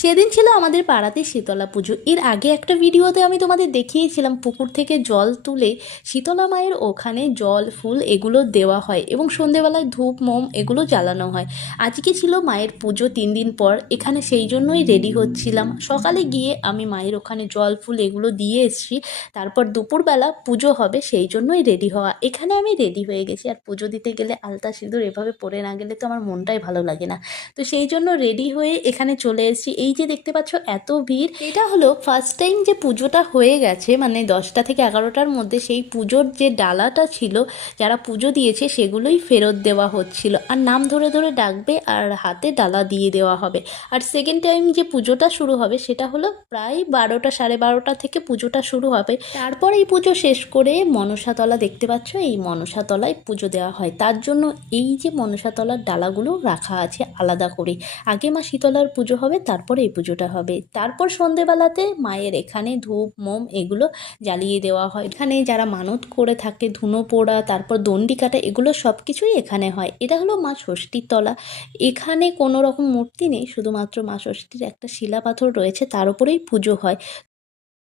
সেদিন ছিল আমাদের পাড়াতে শীতলা পুজো। এর আগে একটা ভিডিওতে আমি তোমাদের দেখিয়েছিলাম পুকুর থেকে জল তুলে শীতলা মায়ের ওখানে জল ফুল এগুলো দেওয়া হয় এবং সন্ধেবেলায় ধূপ মোম এগুলো জ্বালানো হয়। আজকে ছিল মায়ের পুজো 3 দিন পর, এখানে সেই জন্যই রেডি হচ্ছিলাম। সকালে গিয়ে আমি মায়ের ওখানে জল ফুল এগুলো দিয়ে এসেছি, তারপর দুপুরবেলা পুজো হবে সেই জন্যই রেডি হওয়া। এখানে আমি রেডি হয়ে গেছি, আর পুজো দিতে গেলে আলতা সিঁদুর এভাবে পরে না গেলে তো আমার মনটাই ভালো লাগে না। তো সেই জন্য রেডি হয়ে এখানে চলে এসেছি। এই যে দেখতে পাচ্ছ এত ভিড়, এটা হলো ফার্স্ট টাইম যে পুজোটা হয়ে গেছে, মানে 10টা থেকে 11টার মধ্যে সেই পুজোর যে ডালাটা ছিল যারা পুজো দিয়েছে সেগুলোই ফেরত দেওয়া হচ্ছিল, আর নাম ধরে ধরে ডাকবে আর হাতে ডালা দিয়ে দেওয়া হবে। আর সেকেন্ড টাইম যে পুজোটা শুরু হবে সেটা হলো প্রায় 12টা 12:30 থেকে পুজোটা শুরু হবে। তারপর এই পুজো শেষ করে মনসাতলা দেখতে পাচ্ছ, এই মনসাতলায় পুজো দেওয়া হয়। তার জন্য এই যে মনসাতলার ডালাগুলো রাখা আছে আলাদা করে। আগে মা শীতলার পুজো হবে, তারপর এই পুজোটা হবে। তারপর সন্ধেবেলাতে মায়ের এখানে ধূপ মোম এগুলো জ্বালিয়ে দেওয়া হয়। এখানে যারা মানত করে থাকে ধুনো পোড়া, তারপর দণ্ডি কাটা, এগুলো সব কিছুই এখানে হয়। এটা হলো মা ষষ্ঠীর তলা। এখানে কোনো রকম মূর্তি নেই, শুধুমাত্র মা ষষ্ঠীর একটা শিলা পাথর রয়েছে, তার উপরেই পুজো হয়।